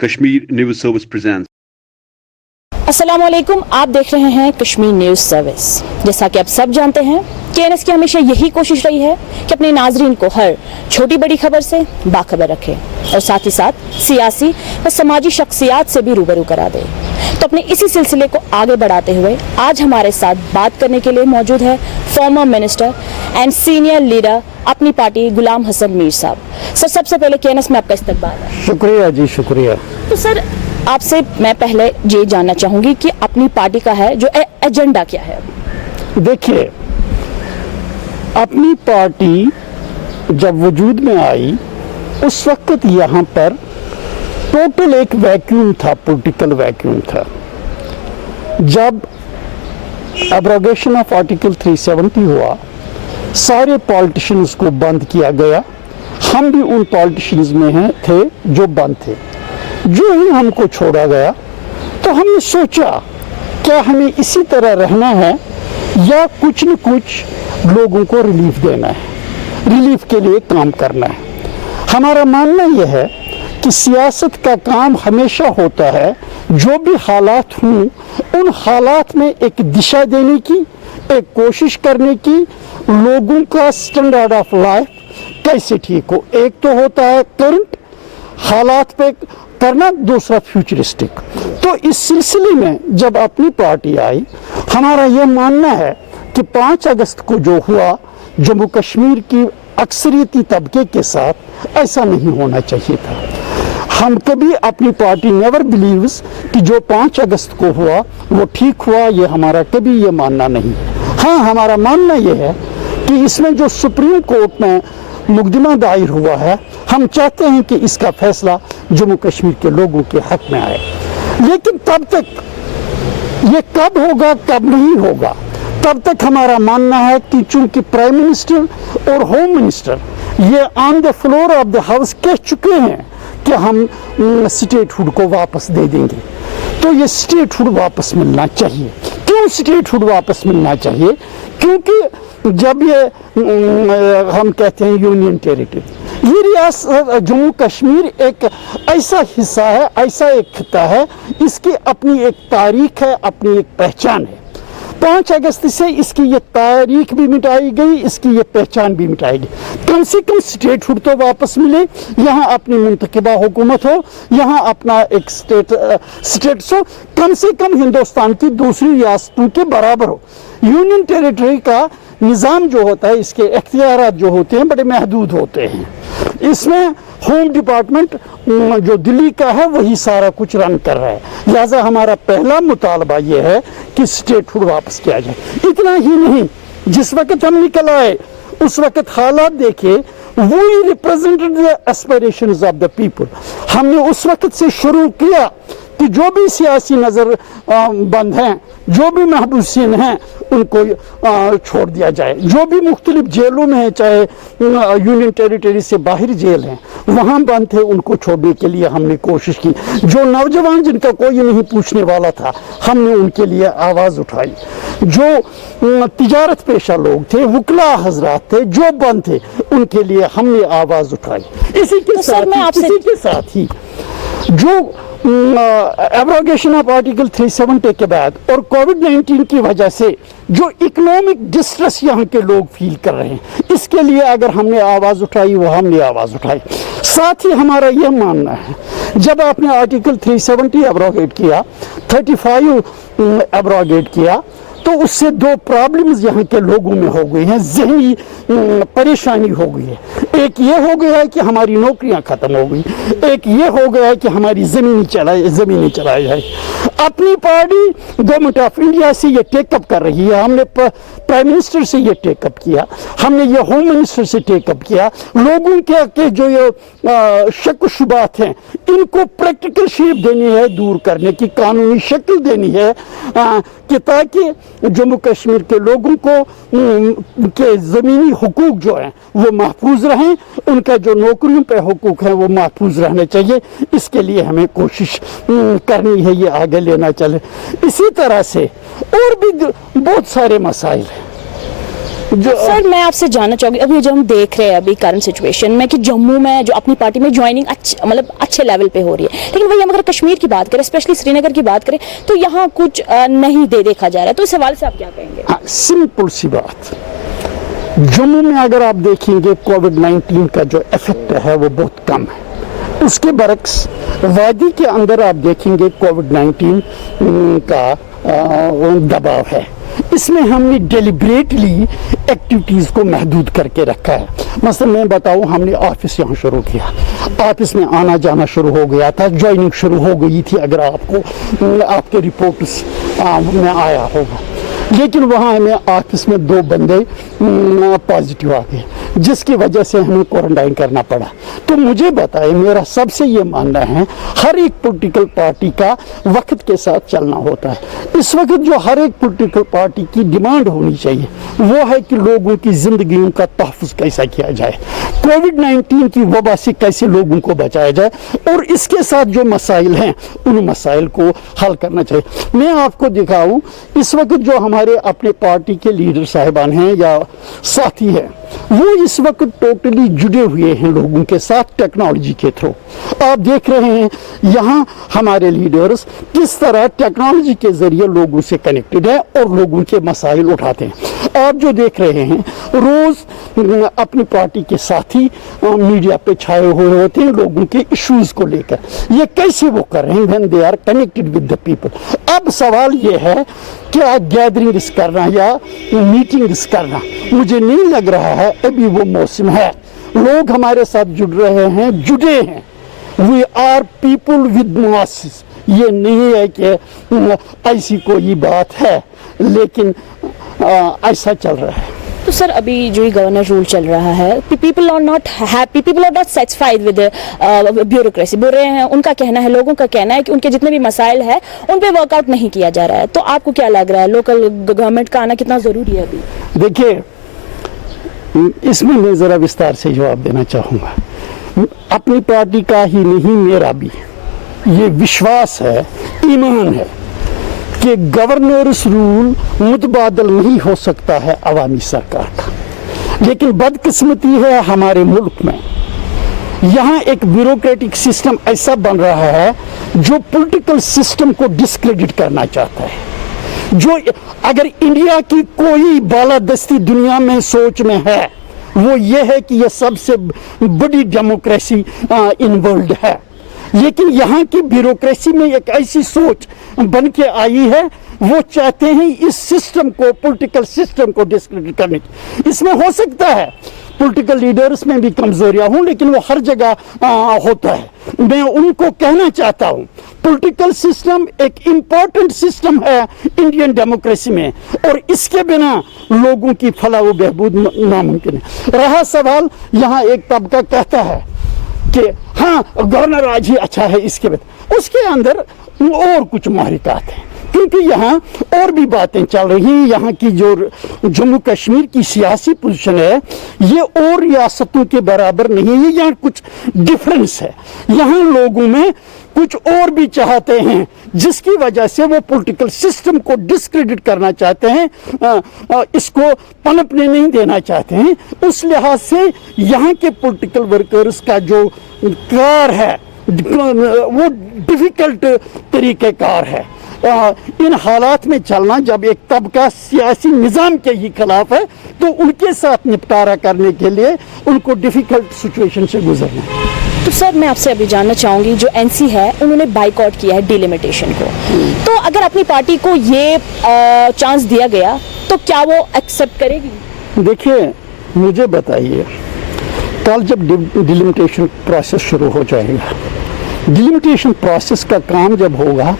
Kashmir News Service presents. अस्सलाम वालेकुम, आप देख रहे हैं कश्मीर न्यूज़ सर्विस। जैसा कि आप सब जानते हैं KNS की हमेशा यही कोशिश रही है कि अपने नाजरीन को हर छोटी बड़ी खबर से बाखबर रखे और साथ ही साथ सियासी व समाजी शख्सियात से भी रूबरू करा दे। तो अपने इसी सिलसिले को आगे बढ़ाते हुए आज हमारे साथ बात करने के लिए मौजूद है former minister and senior leader अपनी पार्टी गुलाम हसन मीर साहब। सर, सबसे पहले KNS में आपका इस्तकबाल है। शुक्रिया जी, शुक्रिया। तो सर, आपसे मैं पहले ये जानना चाहूंगी कि अपनी पार्टी का है जो एजेंडा क्या है। देखिए, अपनी पार्टी जब वजूद में आई उस वक्त यहाँ पर टोटल एक वैक्यूम था, पॉलिटिकल वैक्यूम था। जब एब्रोगेशन ऑफ आर्टिकल 370 हुआ, सारे पॉलिटिशियंस को बंद किया गया। हम भी उन पॉलिटिशियंस में थे जो बंद थे। जो ही हमको छोड़ा गया तो हमने सोचा क्या हमें इसी तरह रहना है या कुछ न कुछ लोगों को रिलीफ देना है, रिलीफ के लिए काम करना है। हमारा मानना यह है कि सियासत का काम हमेशा होता है जो भी हालात हों उन हालात में एक दिशा देने की, एक कोशिश करने की, लोगों का स्टैंडर्ड ऑफ लाइफ कैसे ठीक हो। एक तो होता है करंट हालात पे करना, दूसरा फ्यूचरिस्टिक। तो इस सिलसिले में जब अपनी पार्टी आई, हमारा यह मानना है कि 5 अगस्त को जो हुआ जम्मू कश्मीर की अक्सरियती तबके के साथ, ऐसा नहीं होना चाहिए था। हम कभी अपनी पार्टी नेवर बिलीव्स कि जो 5 अगस्त को हुआ वो ठीक हुआ, ये हमारा कभी ये मानना नहीं है। हाँ, हमारा मानना यह है कि इसमें जो सुप्रीम कोर्ट में मुकदमा दायर हुआ है, हम चाहते हैं कि इसका फैसला जम्मू कश्मीर के लोगों के हक में आए। लेकिन तब तक ये कब होगा कब नहीं होगा, तब तक हमारा मानना है कि चूंकि प्राइम मिनिस्टर और होम मिनिस्टर ये on the floor of the house कह चुके हैं कि हम स्टेटहुड को वापस दे देंगे, तो ये स्टेटहुड वापस मिलना चाहिए। क्यों स्टेटहुड वापस मिलना चाहिए? क्योंकि जब ये हम कहते हैं यूनियन टेरिटरी, ये रियासत जम्मू कश्मीर एक ऐसा हिस्सा है, ऐसा एक खिता है, इसकी अपनी एक तारीख है, अपनी एक पहचान है। 5 अगस्त से इसकी ये तारीख भी मिटाई गई, इसकी ये पहचान भी मिटाई गई। कम से कम स्टेटहुड तो वापस मिले, यहाँ अपनी मुंतखबा हुकूमत हो, यहाँ अपना एक स्टेट्स हो, कम से कम हिंदुस्तान की दूसरी रियासतों के बराबर हो। यूनियन टेरिटरी का निज़ाम जो होता है, इसके इख्तियारात जो होते हैं बड़े महदूद होते हैं। इसमें होम डिपार्टमेंट जो दिल्ली का है वही सारा कुछ रन कर रहा है। लिहाजा हमारा पहला मुतालबा ये है कि स्टेटहुड वापस किया जाए। इतना ही नहीं, जिस वक्त हम निकल आए उस वक्त हालात देखे, we represented the aspirations of the people। हमने उस वक्त से शुरू किया कि जो भी सियासी नज़र बंद हैं, जो भी महबूसीन हैं, उनको छोड़ दिया जाए। जो भी मुख्तलिफ जेलों में हैं, चाहे यूनियन टेरिटरी से बाहर जेल हैं, वहाँ बंद थे, उनको छोड़ने के लिए हमने कोशिश की। जो नौजवान जिनका कोई नहीं पूछने वाला था, हमने उनके लिए आवाज़ उठाई। जो तिजारत पेशा लोग थे, वकला हजरात थे, जो बंद थे, उनके लिए हमने आवाज़ उठाई। इसी के साथ ही जो एब्रोगेशन ऑफ आर्टिकल 370 के बाद और कोविड-19 की वजह से जो इकोनॉमिक डिस्ट्रेस यहाँ के लोग फील कर रहे हैं, इसके लिए अगर हमने आवाज़ उठाई, वो हमने आवाज़ उठाई। साथ ही हमारा यह मानना है, जब आपने आर्टिकल 370 एब्रोगेट किया, 35 एब्रोगेट किया, तो उससे 2 प्रॉब्लम्स यहाँ के लोगों में हो गई हैं, ज़हनी परेशानी हो गई है। एक ये हो गया है कि हमारी नौकरियाँ ख़त्म हो गई, एक ये हो गया है कि हमारी ज़मीनें चलाई जाए। अपनी पार्टी गवर्नमेंट ऑफ इंडिया से ये टेकअप कर रही है। हमने प्राइम मिनिस्टर से ये टेकअप किया, हमने ये होम मिनिस्टर से टेकअप किया। लोगों के जो ये शक शुबात हैं, इनको प्रैक्टिकल शेप देनी है, दूर करने की कानूनी शक्ल देनी है, कि ताकि जम्मू कश्मीर के लोगों को के ज़मीनी हुकूक जो हैं वो महफूज रहें, उनका जो नौकरियों पे हुकूक है वो महफूज रहने चाहिए। इसके लिए हमें कोशिश करनी है, ये आगे लेना चले। इसी तरह से और भी बहुत सारे मसाइल हैं। जो सर मैं आपसे जानना चाहूँगी, अभी जो हम देख रहे हैं अभी करंट सिचुएशन में कि जम्मू में जो अपनी पार्टी में ज्वाइनिंग मतलब अच्छे लेवल पे हो रही है, लेकिन वही हम अगर कश्मीर की बात करें, स्पेशली श्रीनगर की बात करें, तो यहाँ कुछ नहीं देखा जा रहा है, तो इस हवाले से आप क्या कहेंगे? सिंपल सी बात, जम्मू में अगर आप देखेंगे कोविड-19 का जो इफेक्ट है वो बहुत कम है। उसके बरक्स वादी के अंदर आप देखेंगे कोविड-19 का दबाव है। इसमें हमने डेलिब्रेटली एक्टिविटीज़ को महदूद करके रखा है। मसलन मैं बताऊं, हमने ऑफिस यहाँ शुरू किया, ऑफिस में आना जाना शुरू हो गया था, ज्वाइनिंग शुरू हो गई थी, अगर आपको आपके रिपोर्ट्स में आया होगा, लेकिन वहाँ हमें ऑफिस में 2 बंदे पॉजिटिव आ गए, जिसकी वजह से हमें क्वारंटाइन करना पड़ा। तो मुझे बताएं, मेरा सबसे ये मानना है, हर एक पॉलिटिकल पार्टी का वक्त के साथ चलना होता है। इस वक्त जो हर एक पॉलिटिकल पार्टी की डिमांड होनी चाहिए वो है कि लोगों की जिंदगियों का तहफ़्फ़ुज़ कैसा किया जाए, कोविड-19 की वबा से कैसे लोगों को बचाया जाए, और इसके साथ जो मसाइल हैं उन मसाइल को हल करना चाहिए। मैं आपको दिखाऊँ, इस वक्त जो हमारे अपने पार्टी के लीडर साहिबान हैं या साथी हैं, वो इस वक्त टोटली जुड़े हुए हैं लोगों के साथ टेक्नोलॉजी के थ्रू। आप देख रहे हैं यहाँ हमारे लीडर्स किस तरह टेक्नोलॉजी के जरिए लोगों से कनेक्टेड है और लोगों के मसाइल उठाते हैं। आप जो देख रहे हैं, रोज़ अपनी पार्टी के साथी मीडिया पे छाए हुए होते हैं लोगों के इश्यूज़ को लेकर। ये कैसे वो कर रहे हैं when they are connected with the people. अब सवाल ये है, क्या गैदरिंग्स करना या मीटिंग्स करना, मुझे नहीं लग रहा है अभी वो मौसम है। लोग हमारे साथ जुड़ रहे हैं, जुड़े हैं। We are people with masses. ये नहीं है कि ऐसी कोई बात है, लेकिन ऐसा चल रहा है। तो सर अभी जो ये गवर्नर रूल चल रहा है, people are not happy, people are not satisfied with bureaucracy, बोल रहे हैं, उनका कहना है, लोगों का कहना है कि उनके जितने भी मसाइल है उन पे वर्कआउट नहीं किया जा रहा है। तो आपको क्या लग रहा है, लोकल गवर्नमेंट का आना कितना ज़रूरी है अभी? देखिए, इसमें मैं ज़रा विस्तार से जवाब देना चाहूँगा। अपनी पार्टी का ही नहीं, मेरा भी ये विश्वास है, ईमान है कि गवर्नर्स रूल मुतबादल नहीं हो सकता है अवामी सरकार का। लेकिन बदकिस्मती है हमारे मुल्क में, यहाँ एक ब्यूरोक्रेटिक सिस्टम ऐसा बन रहा है जो पॉलिटिकल सिस्टम को डिस्क्रेडिट करना चाहता है। जो अगर इंडिया की कोई बालादस्ती दुनिया में सोच में है, वो ये है कि यह सबसे बड़ी डेमोक्रेसी इन वर्ल्ड है। लेकिन यहाँ की ब्यूरोक्रेसी में एक ऐसी सोच बन के आई है, वो चाहते हैं इस सिस्टम को, पॉलिटिकल सिस्टम को डिस्क्रेडिट करने की। इसमें हो सकता है पॉलिटिकल लीडर्स में भी कमजोरियां हों, लेकिन वो हर जगह होता है। मैं उनको कहना चाहता हूँ, पॉलिटिकल सिस्टम एक इम्पोर्टेंट सिस्टम है इंडियन डेमोक्रेसी में, और इसके बिना लोगों की फलाह व बहबूद नामुमकिन है। रहा सवाल, यहाँ एक तबका कहता है कि हाँ गवर्नर आज ही अच्छा है, इसके बाद उसके अंदर और कुछ महरिकात हैं, क्योंकि यहाँ और भी बातें चल रही हैं। यहाँ की जो जम्मू कश्मीर की सियासी पोजीशन है, ये और रियासतों के बराबर नहीं है, यहाँ कुछ डिफरेंस है। यहाँ लोगों में कुछ और भी चाहते हैं, जिसकी वजह से वो पॉलिटिकल सिस्टम को डिस्क्रेडिट करना चाहते हैं, इसको पनपने नहीं देना चाहते हैं। उस लिहाज से यहाँ के पॉलिटिकल वर्कर्स का जो कार है वो डिफिकल्ट तरीक़ेकार है। इन हालात में चलना, जब एक तबका सियासी निज़ाम के ही खिलाफ है, तो उनके साथ निपटारा करने के लिए उनको डिफ़िकल्ट सिचुएशन से गुजरना है। तो सर मैं आपसे अभी जानना चाहूँगी, जो एनसी है उन्होंने बाइकआउट किया है डिलिमिटेशन को, तो अगर अपनी पार्टी को ये चांस दिया गया तो क्या वो एक्सेप्ट करेगी? देखिए, मुझे बताइए, कल जब डिलिमिटेशन प्रोसेस शुरू हो जाएगा, डिलिमिटेशन प्रोसेस का काम जब होगा,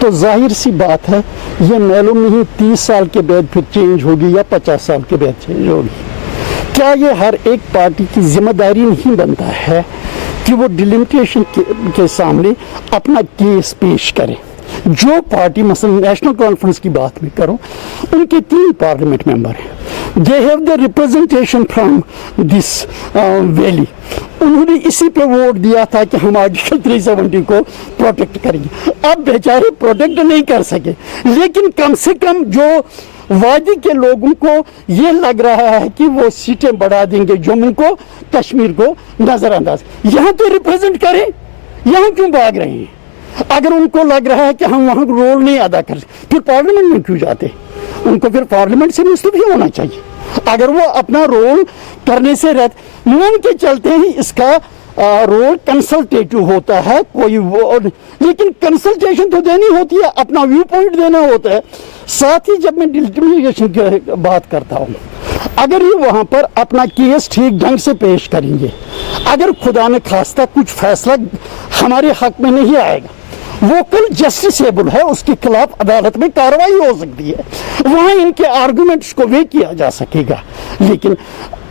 तो जाहिर सी बात है ये मालूम नहीं 30 साल के बाद फिर चेंज होगी या 50 साल के बाद चेंज होगी। क्या ये हर एक पार्टी की जिम्मेदारी नहीं बनता है कि वो डिलिमिटेशन के सामने अपना केस पेश करे? जो पार्टी, मसलन नेशनल कॉन्फ्रेंस की बात में करो, उनके 3 पार्लियामेंट मेंबर हैं, they have the representation from this valley. उन्होंने इसी पे वोट दिया था कि हम आर्टिकल 370 को प्रोटेक्ट करेंगे। अब बेचारे प्रोटेक्ट नहीं कर सके, लेकिन कम से कम जो वादी के लोगों को ये लग रहा है कि वो सीटें बढ़ा देंगे जम्मू को, कश्मीर को नजरअंदाज। यहाँ तो रिप्रेजेंट करें, यहाँ क्यों भाग रहे हैं? अगर उनको लग रहा है कि हम वहाँ रोल नहीं अदा कर फिर पार्लियामेंट में क्यों जाते? उनको फिर पार्लियामेंट से मुस्तफी होना चाहिए। अगर वो अपना रोल करने से मान के चलते हैं इसका रोल कंसल्टेटिव होता है कोई वो, लेकिन कंसल्टेशन तो देनी होती है, अपना व्यू पॉइंट देना होता है। साथ ही जब मैं डिलिमिटेशन की बात करता हूँ, अगर ये वहाँ पर अपना केस ठीक ढंग से पेश करेंगे, अगर खुदा न खास्ता कुछ फैसला हमारे हक में नहीं आएगा, वो कल जस्टिसेबल है, उसके खिलाफ अदालत में कार्रवाई हो सकती है, वहाँ इनके आर्गुमेंट्स को वे किया जा सकेगा। लेकिन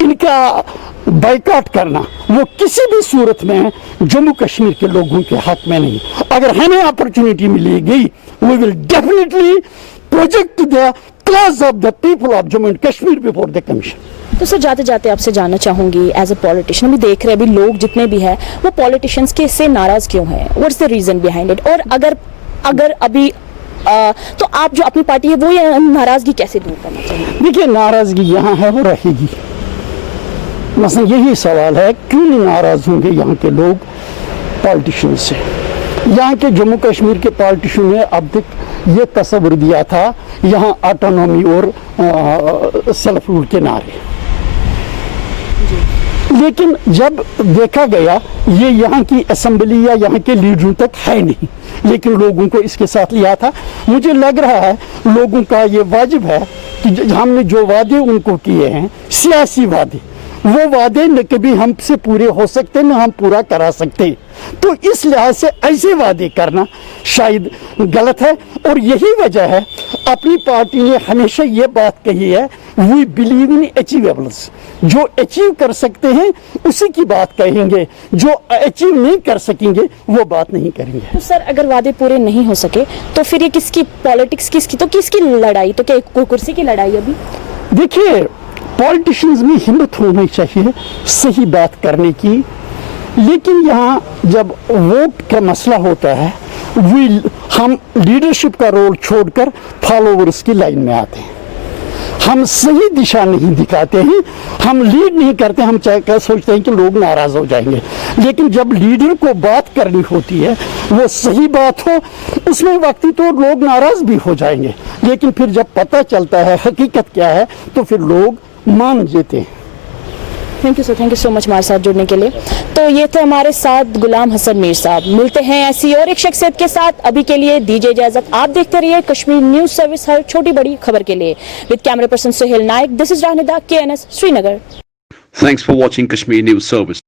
इनका बाइकआउट करना वो किसी भी सूरत में जम्मू कश्मीर के लोगों के हक में नहीं। अगर हमें अपॉर्चुनिटी मिलेगी, we will definitely project the class of the people of Jammu and Kashmir before the commission. तो सर जाते जाते आपसे जानना चाहूंगी एज अ पॉलिटिशियन, अभी देख रहे हैं अभी लोग जितने भी हैं वो पॉलिटिशियंस के से नाराज क्यों हैं? What's the reason behind it? और अगर अभी तो आप जो अपनी पार्टी है वो ये नाराजगी कैसे दूर करना चाहिए? देखिए, नाराजगी यहाँ है, वो रहेगी। मसलन यही सवाल है, क्यों नहीं नाराज होंगे यहाँ के लोग पॉलिटिशियन से? यहाँ के जम्मू कश्मीर के पॉलिटिशियन ने अब तक ये तस्वीर दिया था यहाँ ऑटोनॉमी और सेल्फ रूल के नारे, लेकिन जब देखा गया ये यहाँ की असेंबली या यहाँ के लीडरों तक है नहीं, लेकिन लोगों को इसके साथ लिया था। मुझे लग रहा है लोगों का ये वाजिब है कि हमने जो वादे उनको किए हैं, सियासी वादे, वो वादे न कभी हमसे पूरे हो सकते न हम पूरा करा सकते, तो इस लिहाज से ऐसे वादे करना शायद गलत है। और यही वजह है अपनी पार्टी ने हमेशा ये बात कही है, वी बिलीव इन अचीवेबल्स, जो अचीव कर सकते हैं उसी की बात कहेंगे, जो अचीव नहीं कर सकेंगे वो बात नहीं करेंगे। तो सर अगर वादे पूरे नहीं हो सके तो फिर ये किसकी पॉलिटिक्स, किसकी तो किसकी लड़ाई? तो क्या कुर्सी की लड़ाई? अभी देखिए, पॉलिटिशियंस में हिम्मत होनी चाहिए सही बात करने की, लेकिन यहाँ जब वोट का मसला होता है हम लीडरशिप का रोल छोड़कर फॉलोवर्स की लाइन में आते हैं। हम सही दिशा नहीं दिखाते हैं, हम लीड नहीं करते, हम चाहे सोचते हैं कि लोग नाराज हो जाएंगे, लेकिन जब लीडर को बात करनी होती है वो सही बात हो, उसमें वक्ती तो लोग नाराज भी हो जाएंगे, लेकिन फिर जब पता चलता है हकीकत क्या है तो फिर लोग मान जाते हैं। थैंक यू सो मच हमारे साथ जुड़ने के लिए। तो ये थे हमारे साथ गुलाम हसन मीर साहब। मिलते हैं ऐसी और एक शख्सियत के साथ, अभी के लिए दीजिए इजाजत। आप देखते रहिए कश्मीर न्यूज सर्विस, हर छोटी बड़ी खबर के लिए। With camera person Suhail Naik, this is Rahneda, KNS, Srinagar. Thanks for watching Kashmir News Service.